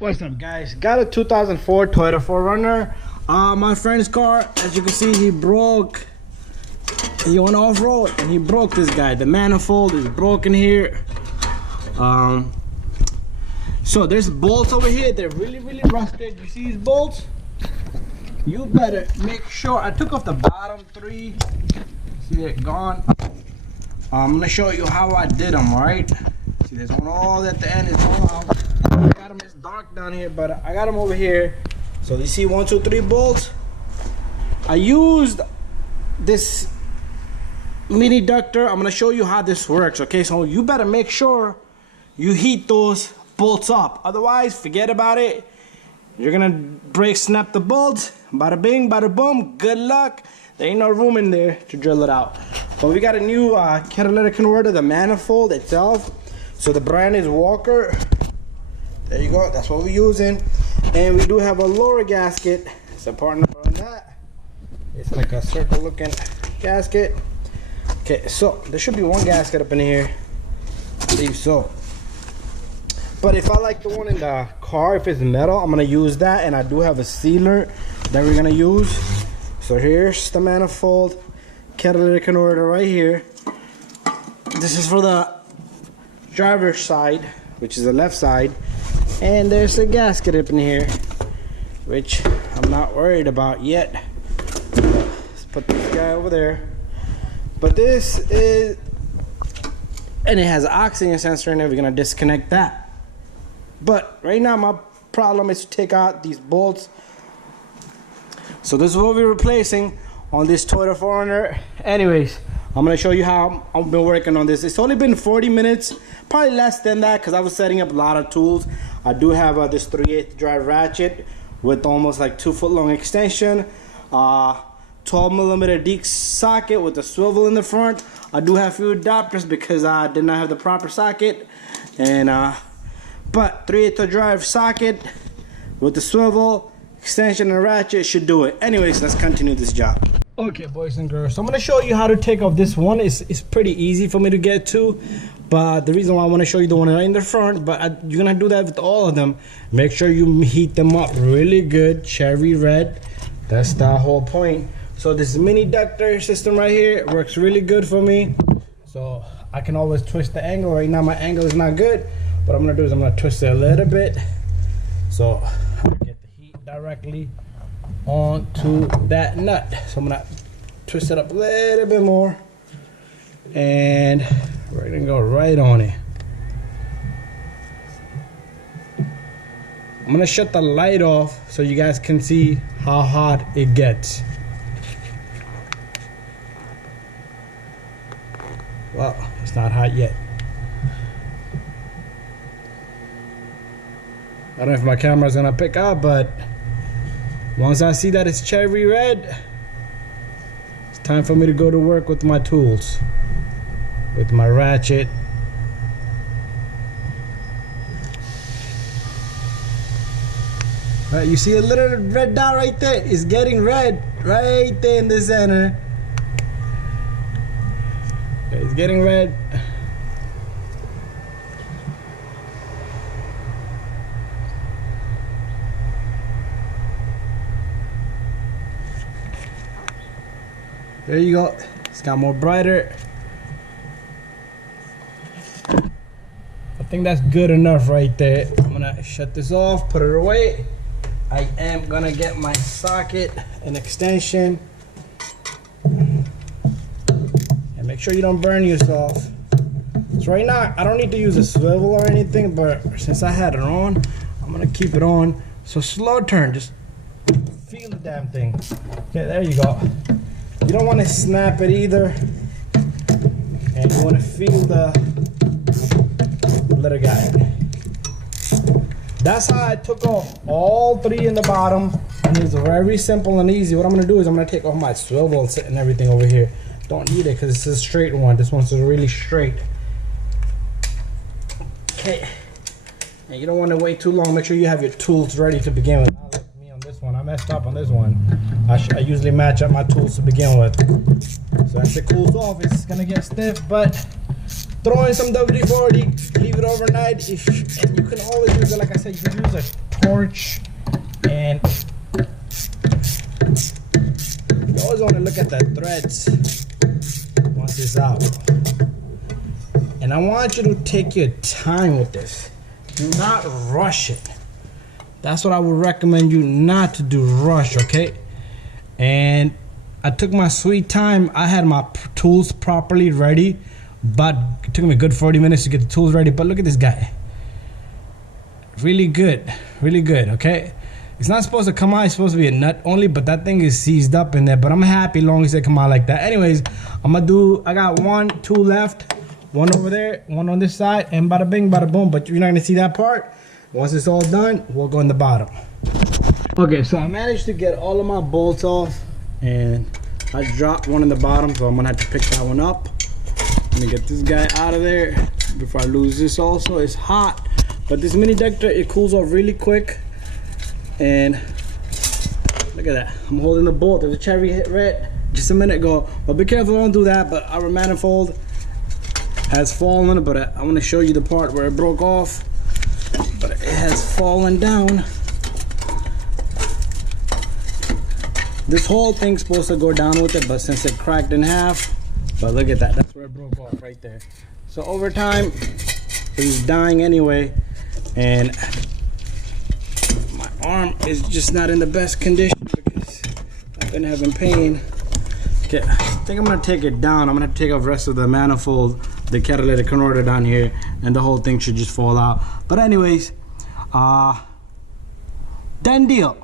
What's up, guys? Got a 2004 Toyota 4runner. My friend's car, as you can see, he broke. He went off-road and he broke this guy. The manifold is broken here. So there's bolts over here. They're really rusted. You see these bolts? You better make sure. I took off the bottom three. See it gone? I'm gonna show you how I did them. All right. See, there's one all at the end. It's all out. I got them. It's dark down here, but I got them over here. So you see 1, 2, 3 bolts. I used this mini ductor. I'm gonna show you how this works. Okay, so you better make sure you heat those bolts up. Otherwise, forget about it. You're gonna snap the bolts. Bada bing, bada boom. Good luck. There ain't no room in there to drill it out. But we got a new catalytic converter, the manifold itself. So the brand is Walker. There you go. That's what we're using. And we do have a lower gasket. It's a part number on that. It's like a circle looking gasket. Okay, so there should be one gasket up in here. I believe so. But if I like the one in the car, if it's metal, I'm gonna use that. And I do have a sealer that we're gonna use. So here's the manifold catalytic converter right here. This is for the driver's side, which is the left side. And there's a gasket up in here, which I'm not worried about yet. Let's put this guy over there. But this is, and it has an oxygen sensor in it. We're gonna disconnect that. But right now my problem is to take out these bolts. So this is what we're replacing on this Toyota 4runner. Anyways, I'm gonna show you how I've been working on this. It's only been 40 minutes, probably less than that, because I was setting up a lot of tools. I do have this 3/8 drive ratchet with almost like 2 foot long extension, 12mm DEEK socket with a swivel in the front. I do have a few adapters because I did not have the proper socket, and but 3/8 drive socket with the swivel, extension, and ratchet should do it. Anyways, let's continue this job. Okay, boys and girls, so I'm going to show you how to take off this one. It's pretty easy for me to get to, but the reason why I want to show you the one right in the front, but you're going to do that with all of them. Make sure you heat them up really good, cherry red. That's the whole point. So this mini ductor system right here works really good for me. So I can always twist the angle. Right now my angle is not good. What I'm going to do is I'm going to twist it a little bit, so I get the heat directly onto that nut. So I'm gonna twist it up a little bit more, and we're gonna go right on it. I'm gonna shut the light off so you guys can see how hot it gets. Well, it's not hot yet. I don't know if my camera's gonna pick up, but once I see that it's cherry red, it's time for me to go to work with my tools, with my ratchet. Right, you see a little red dot right there? It's getting red right there in the center. It's getting red. There you go. It's got more brighter. I think that's good enough right there. I'm gonna shut this off, put it away. I am gonna get my socket and extension. And make sure you don't burn yourself. So right now, I don't need to use a swivel or anything, but since I had it on, I'm gonna keep it on. So slow turn, just feel the damn thing. Okay, there you go. You don't want to snap it either, and you want to feel the little guy. That's how I took off all 3 in the bottom, and it's very simple and easy. What I'm going to do is I'm going to take off my swivel and everything over here. Don't need it because it's a straight one. This one's really straight. Okay, and you don't want to wait too long. Make sure you have your tools ready to begin with. One. I messed up on this one. I usually match up my tools to begin with. So as it cools off, it's gonna get stiff, but throw in some WD-40, leave it overnight. And you can always use it, like I said, you can use a torch, and you always want to look at the threads once it's out. And I want you to take your time with this. Do not rush it. That's what I would recommend you not to do, rush, okay? And I took my sweet time. I had my tools properly ready, but it took me a good 40 minutes to get the tools ready. But look at this guy. Really good, okay? It's not supposed to come out, it's supposed to be a nut only, but that thing is seized up in there. But I'm happy long as they come out like that. Anyways, I got 1, 2 left. One over there, one on this side, and bada bing, bada boom. But you're not gonna see that part. Once it's all done, we'll go in the bottom. Okay, so I managed to get all of my bolts off, and I dropped one in the bottom, so I'm gonna have to pick that one up. Let me get this guy out of there before I lose this also. It's hot, but this mini ductor, it cools off really quick. And look at that, I'm holding the bolt. There's a cherry hit red just a minute ago, but be careful, don't do that. But our manifold has fallen, but I want to show you the part where it broke off, but it has fallen down. This whole thing's supposed to go down with it, but since it cracked in half, but look at that, that's where it broke off right there. So over time it was dying anyway, and my arm is just not in the best condition because I've been having pain. Okay, I think I'm gonna take it down. I'm gonna take off the rest of the manifold, the catalytic converter down here, and the whole thing should just fall out. But anyways, done deal.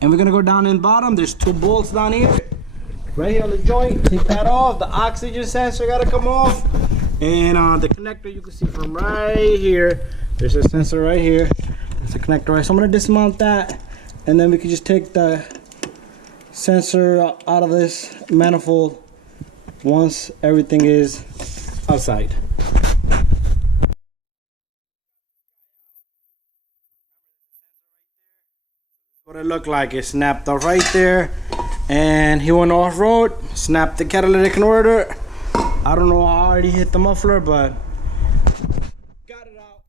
And we're gonna go down in the bottom. There's 2 bolts down here, right here on the joint. Take that off. The oxygen sensor gotta come off, and the connector you can see from right here. There's a sensor right here. There's a connector right. So I'm gonna dismount that, and then we can just take the sensor out of this manifold once everything is outside. What it looked like, it snapped off right there, and he went off-road, snapped the catalytic converter. I don't know how hard he hit the muffler, but got it out.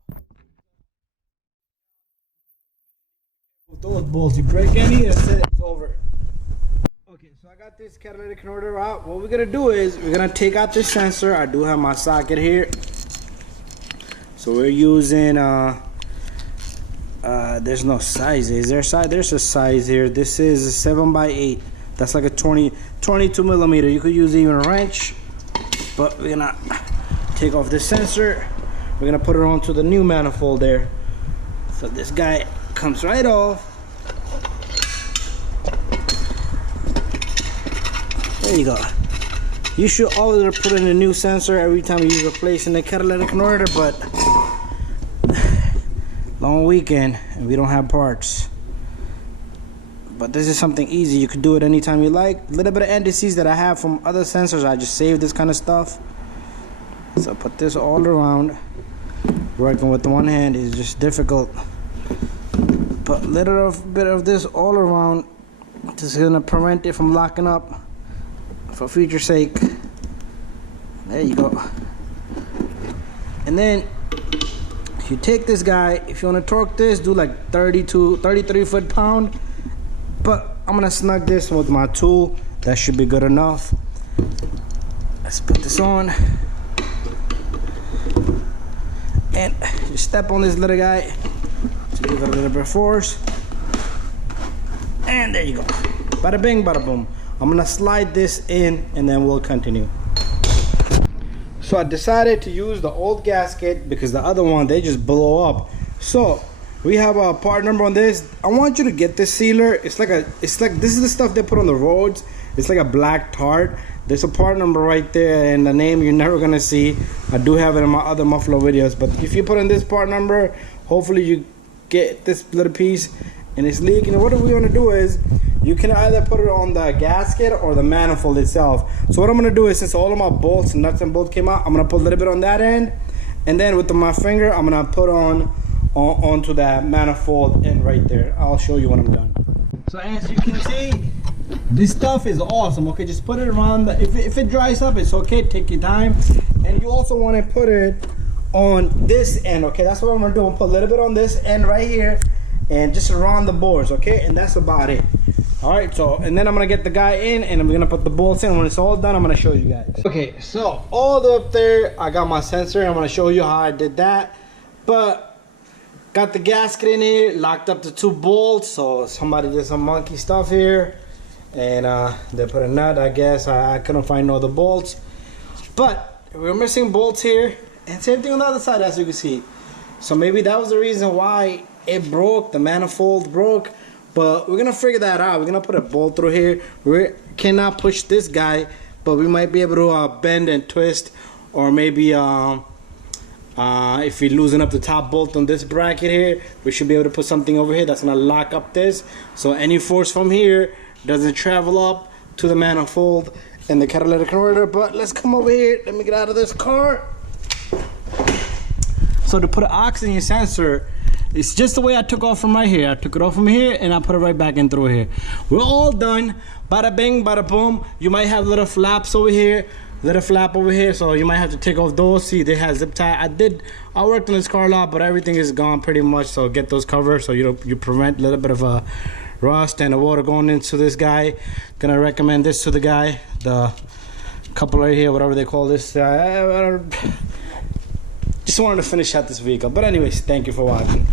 With those bolts, you break any, that's it, it's over. Okay, so I got this catalytic converter out. What we're gonna do is we're gonna take out this sensor. I do have my socket here, so we're using there's no size. Is there a size? There's a size here. This is a 7x8. That's like a 22 millimeter. You could use even a wrench, but we're gonna take off this sensor. We're gonna put it onto the new manifold there. So this guy comes right off. There you go. You should always put in a new sensor every time you replace the catalytic converter, but long weekend and we don't have parts. But this is something easy. You could do it anytime you like. A little bit of indices that I have from other sensors, I just save this kind of stuff. So put this all around. Working with one hand is just difficult. But a little bit of this all around. This is gonna prevent it from locking up for future sake. There you go. And then you take this guy, if you want to torque this, do like 33 foot-pound. But I'm gonna snug this with my tool. That should be good enough. Let's put this on. And just step on this little guy to give it a little bit of force. And there you go. Bada bing, bada boom. I'm gonna slide this in and then we'll continue. So I decided to use the old gasket because the other one, they just blow up. So we have a part number on this. I want you to get this sealer. It's like this is the stuff they put on the roads. It's like a black tart. There's a part number right there, and the name you're never gonna see. I do have it in my other muffler videos, but if you put in this part number, hopefully you get this little piece and it's leaking. And what we want to do is you can either put it on the gasket or the manifold itself. So what I'm gonna do is, since all of my bolts, nuts and bolts came out, I'm gonna put a little bit on that end, and then with my finger I'm gonna put onto that manifold end right there. I'll show you when I'm done. So as you can see, this stuff is awesome. Okay, just put it around if it dries up, it's okay, take your time. And you also want to put it on this end. Okay, that's what I'm gonna do. I'm gonna put a little bit on this end right here, and just around the boards, okay? And that's about it. All right, so, and then I'm gonna get the guy in and I'm gonna put the bolts in. When it's all done, I'm gonna show you guys. Okay, so all the way up there, I got my sensor. I'm gonna show you how I did that. But got the gasket in here, locked up the 2 bolts. So somebody did some monkey stuff here. And they put a nut, I guess. I couldn't find no other bolts. But we're missing bolts here. And same thing on the other side, as you can see. So maybe that was the reason why it broke, the manifold broke. But we're gonna figure that out. We're gonna put a bolt through here. We cannot push this guy, but we might be able to bend and twist, or maybe if we're losing up the top bolt on this bracket here, we should be able to put something over here that's gonna lock up this, so any force from here doesn't travel up to the manifold and the catalytic converter. But let's come over here. Let me get out of this car. So to put an oxygen sensor, it's just the way I took off from right here. I took it off from here and I put it right back in through here. We're all done. Bada bing, bada boom. You might have little flaps over here, little flap over here, so you might have to take off those. See, they have zip tie. I worked on this car a lot, but everything is gone pretty much. So get those covered so you prevent a little bit of a rust and the water going into this guy. Gonna recommend this to the guy. The couple right here, whatever they call this. Just wanted to finish out this vehicle. But anyways, thank you for watching.